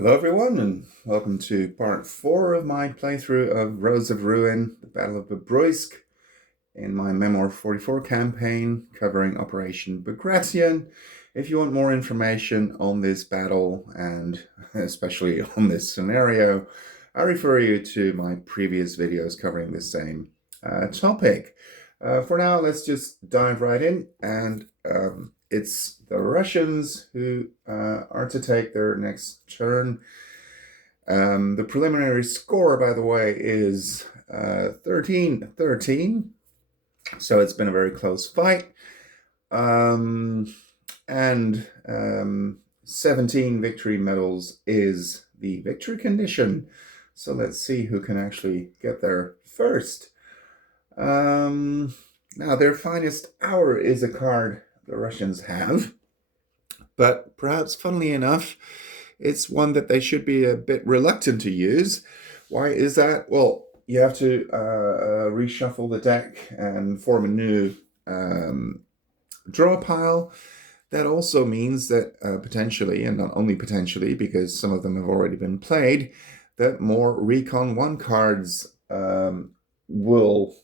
Hello everyone, and welcome to part 4 of my playthrough of Roads of Ruin, the Battle of Bobruisk, in my Memoir 44 campaign covering Operation Bagration. If you want more information on this battle, and especially on this scenario, I refer you to my previous videos covering the same topic. For now, let's just dive right in, and it's the Russians who are to take their next turn. The preliminary score, by the way, is 13-13. So it's been a very close fight. And 17 victory medals is the victory condition. So let's see who can actually get there first. Now, their finest hour is a card the Russians have, but perhaps, funnily enough, it's one that they should be a bit reluctant to use. Why is that? Well, you have to reshuffle the deck and form a new draw pile. That also means that potentially, and not only potentially, because some of them have already been played, that more Recon 1 cards will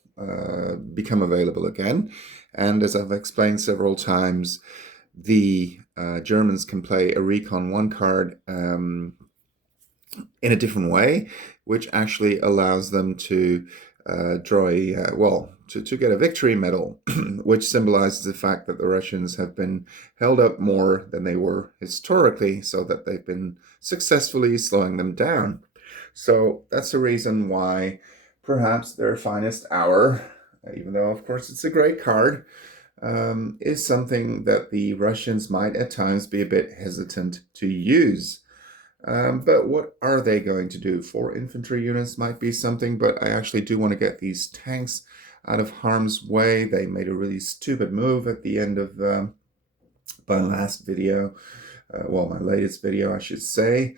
become available again. And as I've explained several times, the Germans can play a Recon 1 card in a different way, which actually allows them to draw to get a victory medal, which symbolizes the fact that the Russians have been held up more than they were historically, so that they've been successfully slowing them down. So that's the reason why perhaps their finest hour, even though of course it's a great card, is something that the Russians might at times be a bit hesitant to use. But what are they going to do? 4 infantry units might be something, but I actually do want to get these tanks out of harm's way. They made a really stupid move at the end of my last video. My latest video, I should say.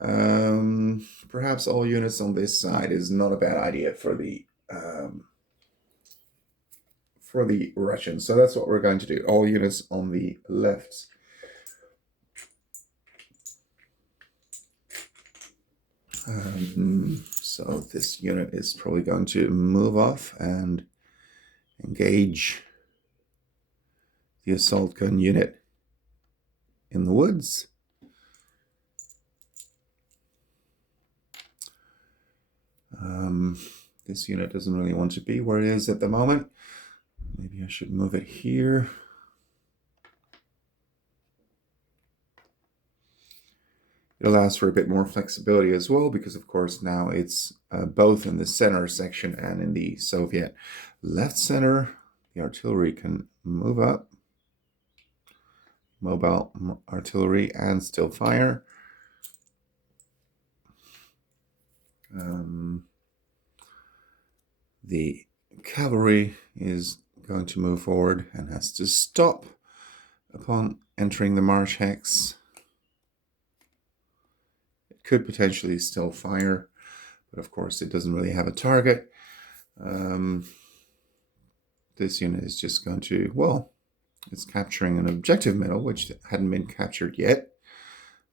Perhaps all units on this side is not a bad idea for the Russians. So that's what we're going to do. All units on the left. So this unit is probably going to move off and engage the assault gun unit in the woods. This unit doesn't really want to be where it is at the moment. Maybe I should move it here. It allows for a bit more flexibility as well, because of course now it's both in the center section and in the Soviet left center. The artillery can move up, mobile artillery, and still fire. The cavalry is going to move forward and has to stop upon entering the marsh hex. It could potentially still fire, but of course it doesn't really have a target. This unit is just going to, it's capturing an objective medal, which hadn't been captured yet.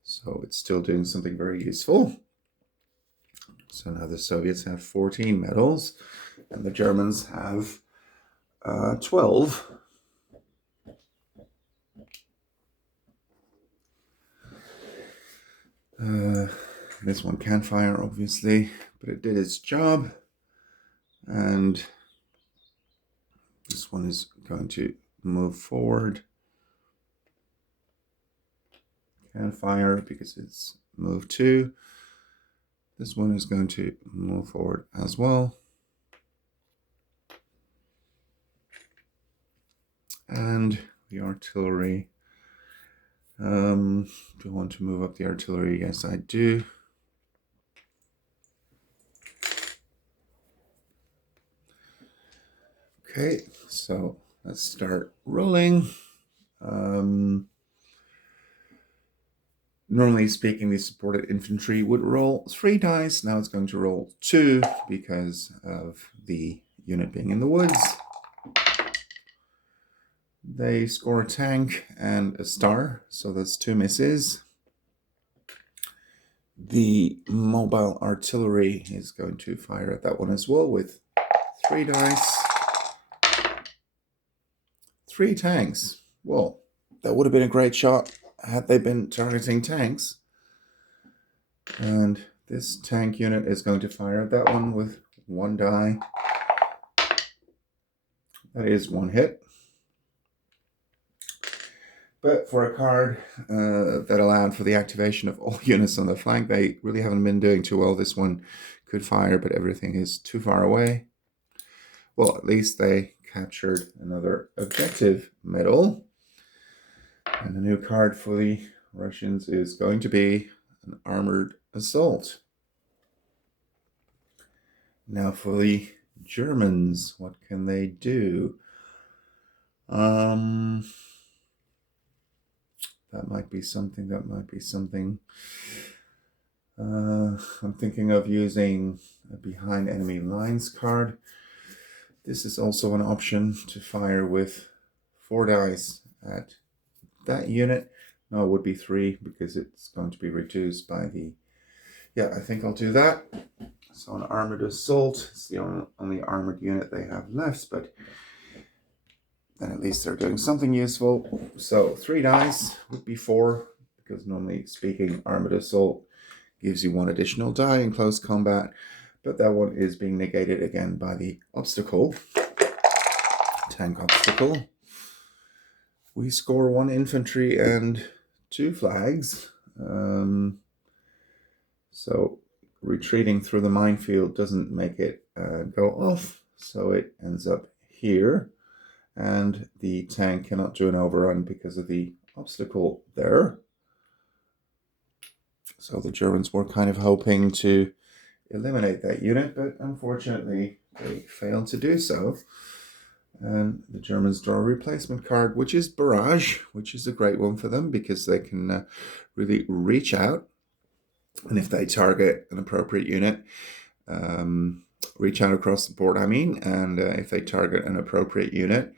So it's still doing something very useful. So now the Soviets have 14 medals, and the Germans have 12. This one can't fire, obviously, but it did its job. And this one is going to move forward. Can fire because it's moved 2. This one is going to move forward as well. And the artillery. Do I want to move up the artillery? Yes, I do. Okay, so let's start rolling. Normally speaking, the supported infantry would roll 3 dice. Now it's going to roll 2 because of the unit being in the woods. They score a tank and a star, so that's 2 misses. The mobile artillery is going to fire at that one as well with 3 dice. 3 tanks. Well, that would have been a great shot had they been targeting tanks. And this tank unit is going to fire at that one with 1 die. That is 1 hit. But for a card that allowed for the activation of all units on the flank, they really haven't been doing too well. This one could fire, but everything is too far away. Well, at least they captured another objective medal. And the new card for the Russians is going to be an armored assault. Now for the Germans, what can they do? That might be something. I'm thinking of using a behind enemy lines card. This is also an option to fire with 4 dice at that unit. No, it would be 3 because it's going to be reduced by the... Yeah, I think I'll do that. So an armored assault. It's the only armored unit they have left, but then at least they're doing something useful. So 3 dice would be 4, because normally speaking, armored assault gives you 1 additional die in close combat, but that one is being negated again by the obstacle, tank obstacle. We score 1 infantry and 2 flags. So retreating through the minefield doesn't make it go off, so it ends up here. And the tank cannot do an overrun because of the obstacle there. So the Germans were kind of hoping to eliminate that unit, but unfortunately they failed to do so. And the Germans draw a replacement card, which is Barrage, which is a great one for them because they can really reach out. And if they target an appropriate unit, reach out across the board, and if they target an appropriate unit,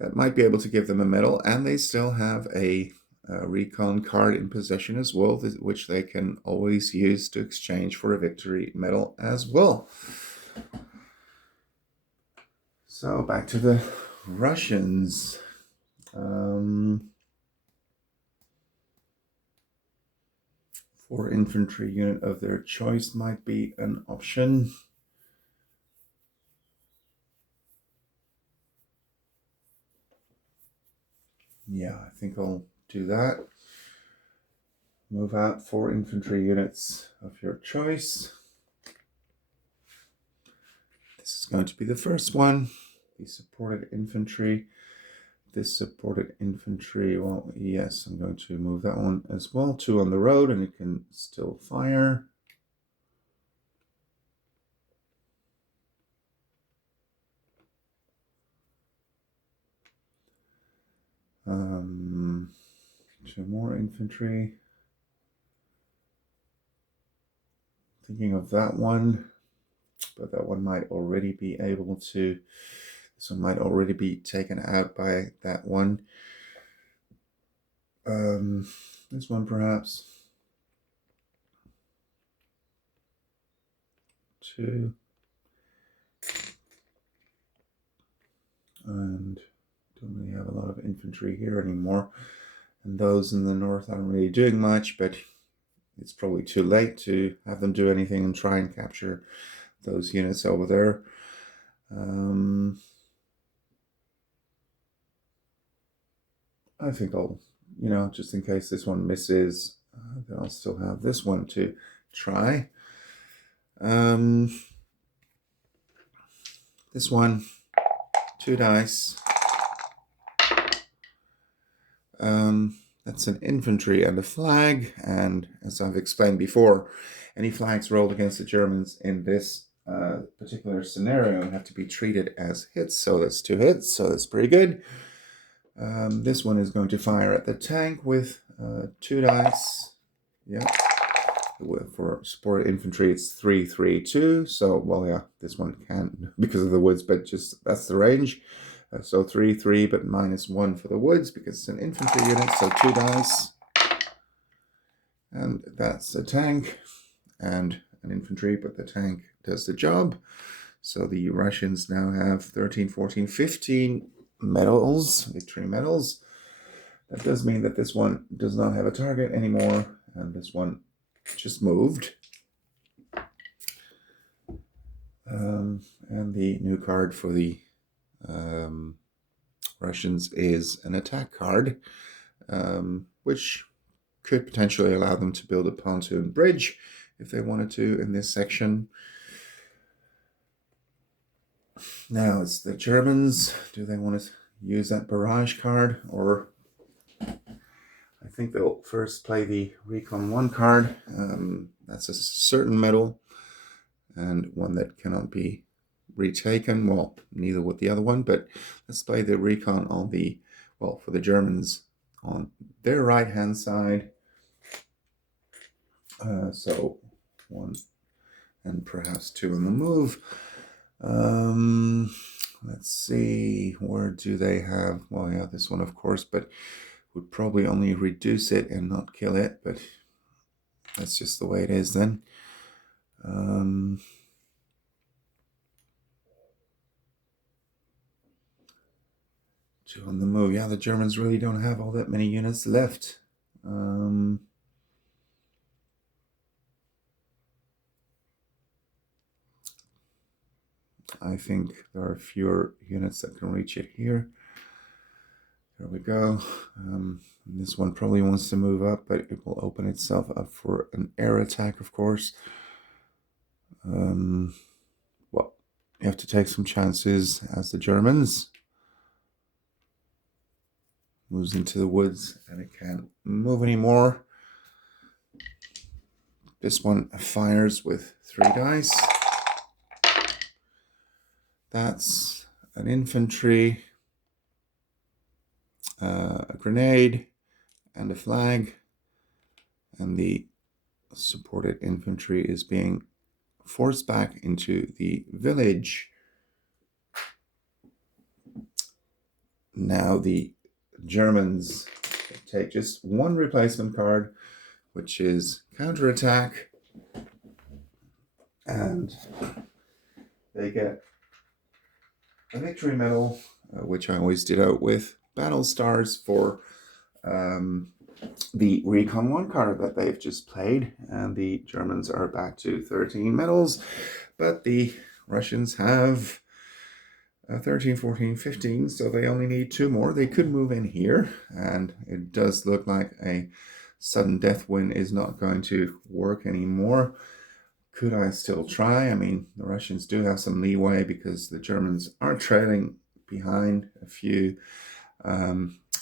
that might be able to give them a medal, and they still have a recon card in possession as well, which they can always use to exchange for a victory medal as well. So back to the Russians. 4 infantry unit of their choice might be an option. Yeah, I think I'll do that. Move out 4 infantry units of your choice. This is going to be the first one, the supported infantry. This supported infantry, well, yes, I'm going to move that one as well. 2 on the road, and it can still fire. Two more infantry. Thinking of that one, but that one might already be able to... This one might already be taken out by that one. This one perhaps. 2. And don't really have a lot of infantry here anymore. And those in the north aren't really doing much, but it's probably too late to have them do anything and try and capture those units over there. I think I'll, just in case this one misses, then I'll still have this one to try. This one, 2 dice. That's an infantry and a flag, and as I've explained before, any flags rolled against the Germans in this particular scenario have to be treated as hits, so that's 2 hits, so that's pretty good. This one is going to fire at the tank with 2 dice. Yeah. For supported infantry, it's 3, 3, 2. So, well, yeah, this one can because of the woods, but just that's the range. So 3, 3, but -1 for the woods because it's an infantry unit. So 2 dice. And that's a tank and an infantry, but the tank does the job. So the Russians now have 13, 14, 15 medals, victory medals. That does mean that this one does not have a target anymore, and this one just moved. And the new card for the Russians is an attack card, which could potentially allow them to build a pontoon bridge if they wanted to in this section. Now it's the Germans. Do they want to use that barrage card, or I think they'll first play the Recon 1 card. That's a certain medal and one that cannot be retaken. Well, neither would the other one, but let's play the Recon on the, well, for the Germans on their right-hand side. So 1 and perhaps 2 on the move. Let's see, where do they have, well, yeah, this one, of course, but would probably only reduce it and not kill it, but that's just the way it is then. 2 on the move. Yeah, the Germans really don't have all that many units left. I think there are fewer units that can reach it here. There we go. This one probably wants to move up, but it will open itself up for an air attack, of course. Well, you have to take some chances as the Germans. Moves into the woods and it can't move anymore. This one fires with 3 dice. That's an infantry, a grenade, and a flag. And the supported infantry is being forced back into the village. Now the Germans take just 1 replacement card, which is counterattack, and they get a victory medal, which I always did out with battle stars for the Recon 1 card that they've just played, and the Germans are back to 13 medals, but the Russians have 13, 14, 15, so they only need 2 more. They could move in here, and it does look like a sudden death win is not going to work anymore. Could I still try? I mean, the Russians do have some leeway because the Germans are trailing behind a few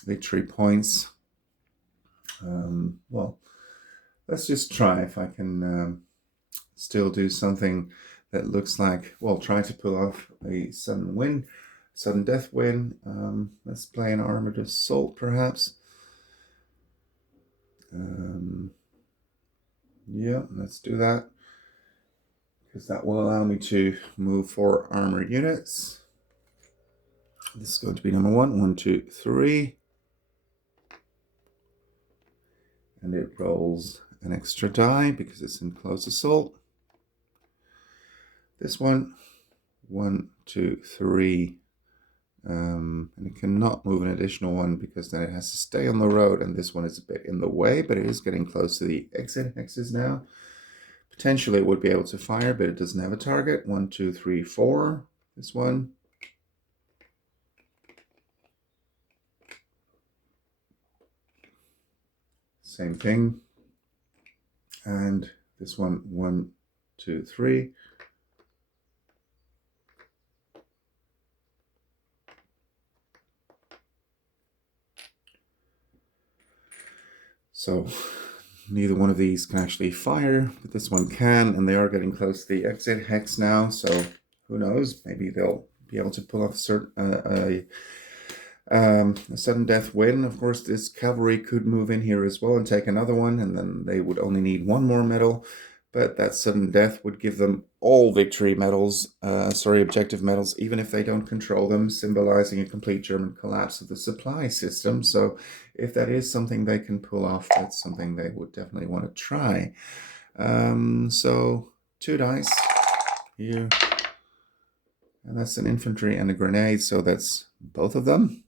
victory points. Well, let's just try if I can still do something that looks like, well, try to pull off a sudden death win. Let's play an armored assault, perhaps. Yeah, let's do that, because that will allow me to move 4 armored units. This is going to be number 1, 1, 2, 3. And it rolls an extra die because it's in close assault. This one, 1, 2, 3. And it cannot move an additional one because then it has to stay on the road, and this one is a bit in the way, but it is getting close to the exit hexes now. Potentially it would be able to fire, but it doesn't have a target. 1, 2, 3, 4. This one. Same thing. And this one, 1, 2, 3. So neither one of these can actually fire, but this one can, and they are getting close to the exit hex now, so who knows, maybe they'll be able to pull off a sudden death win. Of course, this cavalry could move in here as well and take another one, and then they would only need 1 more medal, but that sudden death would give them all victory medals, objective medals, even if they don't control them, symbolizing a complete German collapse of the supply system. So if that is something they can pull off, that's something they would definitely want to try. So 2 dice here, and that's an infantry and a grenade, so that's both of them.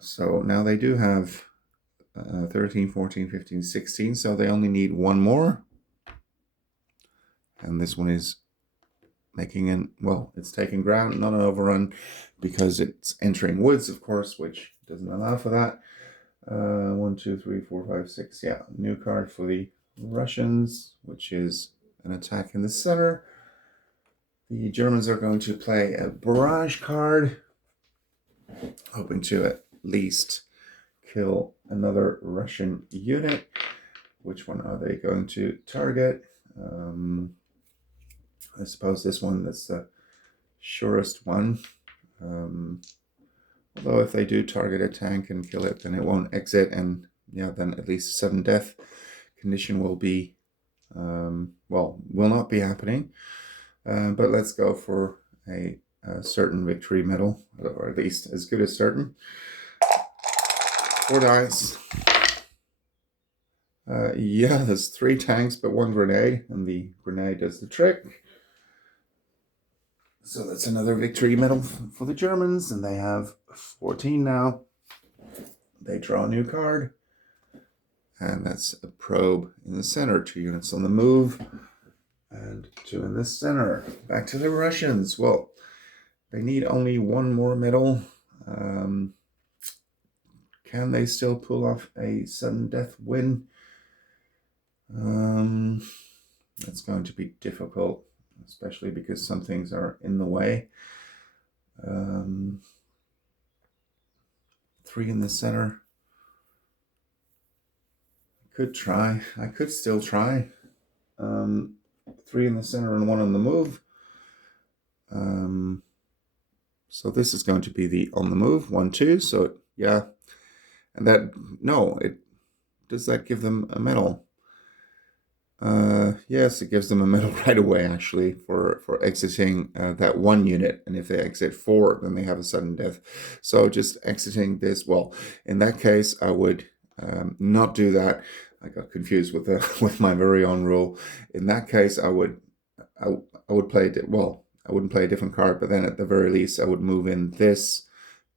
So now they do have 13, 14, 15, 16, so they only need one more. And this one is making it's taking ground, not an overrun, because it's entering woods, of course, which doesn't allow for that. 1, 2, 3, 4, 5, 6. Yeah, new card for the Russians, which is an attack in the center. The Germans are going to play a barrage card, hoping to at least kill another Russian unit. Which one are they going to target? I suppose this one, that's the surest one. Although if they do target a tank and kill it, then it won't exit, and yeah, then at least a 7 death condition will be, will not be happening. But let's go for a certain victory medal, or at least as good as certain. 4 dice. Yeah, there's 3 tanks, but 1 grenade, and the grenade does the trick. So that's another victory medal for the Germans, and they have 14 now. They draw a new card, and that's a probe in the center. 2 units on the move, and 2 in the center. Back to the Russians. Well, they need only 1 more medal. Can they still pull off a sudden death win? That's going to be difficult, especially because some things are in the way. 3 in the center. Could try. I could still try. 3 in the center and 1 on the move. So this is going to be the on the move, 1, 2. So yeah, and does that give them a medal? Yes, it gives them a medal right away, actually, for exiting that 1 unit. And if they exit 4, then they have a sudden death. So just exiting this, well, in that case, I would not do that. I got confused with with my very own rule. In that case, I would play I wouldn't play a different card, but then at the very least, I would move in this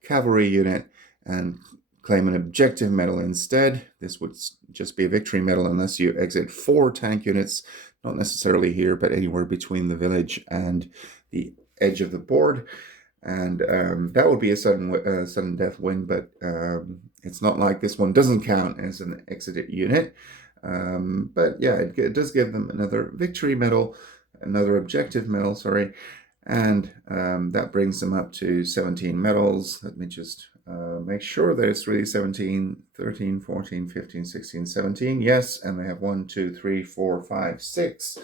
cavalry unit and claim an objective medal instead. This would just be a victory medal unless you exit 4 tank units, not necessarily here, but anywhere between the village and the edge of the board. And that would be a sudden death win, but it's not like this one doesn't count as an exited unit. But yeah, it does give them another victory medal, another objective medal, sorry. And that brings them up to 17 medals. Let me just make sure that it's really 17, 13, 14, 15, 16, 17. Yes, and they have 1, 2, 3, 4, 5, 6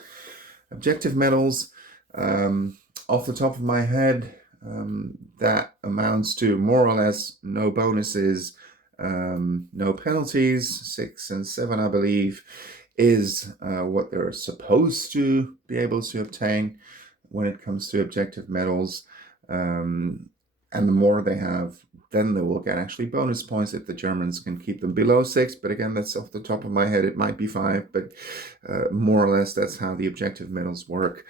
objective medals. Off the top of my head, that amounts to more or less no bonuses, no penalties. 6 and 7, I believe, is what they're supposed to be able to obtain when it comes to objective medals. And the more they have, then they will get actually bonus points if the Germans can keep them below 6. But again, that's off the top of my head. It might be 5, but more or less that's how the objective medals work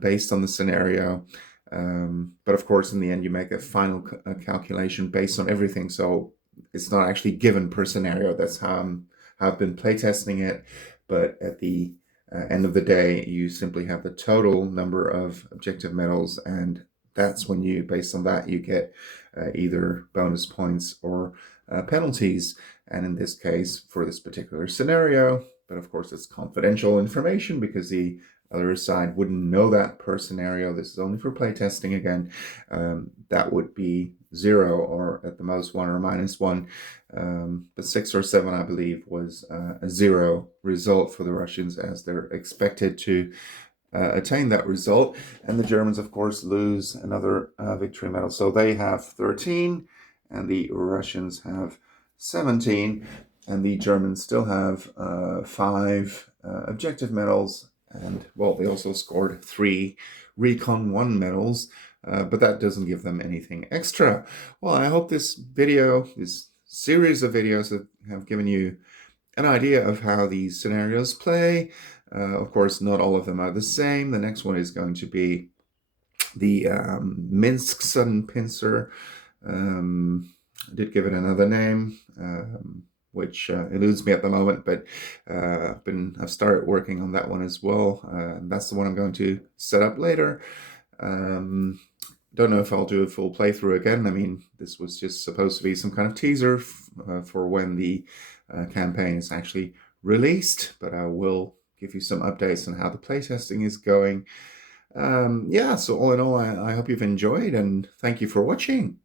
based on the scenario. But of course, in the end, you make a final calculation based on everything. So it's not actually given per scenario. That's how I've been playtesting it. But at the end of the day, you simply have the total number of objective medals, and that's when you, based on that, you get either bonus points or penalties. And in this case, for this particular scenario, but of course it's confidential information because the other side wouldn't know that per scenario. This is only for playtesting again. That would be 0 or at the most 1 or -1. But 6 or 7, I believe, was a 0 result for the Russians, as they're expected to attain that result. And the Germans, of course, lose another victory medal. So they have 13 and the Russians have 17. And the Germans still have 5 objective medals. And, well, they also scored 3 Recon 1 medals, but that doesn't give them anything extra. Well, I hope this series of videos have given you an idea of how these scenarios play. Of course, not all of them are the same. The next one is going to be the Minsk sudden pincer. I did give it another name, which eludes me at the moment, but I've started working on that one as well. That's the one I'm going to set up later. Don't know if I'll do a full playthrough again. I mean, this was just supposed to be some kind of teaser for when the campaign is actually released, but I will give you some updates on how the playtesting is going. Yeah, so all in all, I hope you've enjoyed, and thank you for watching.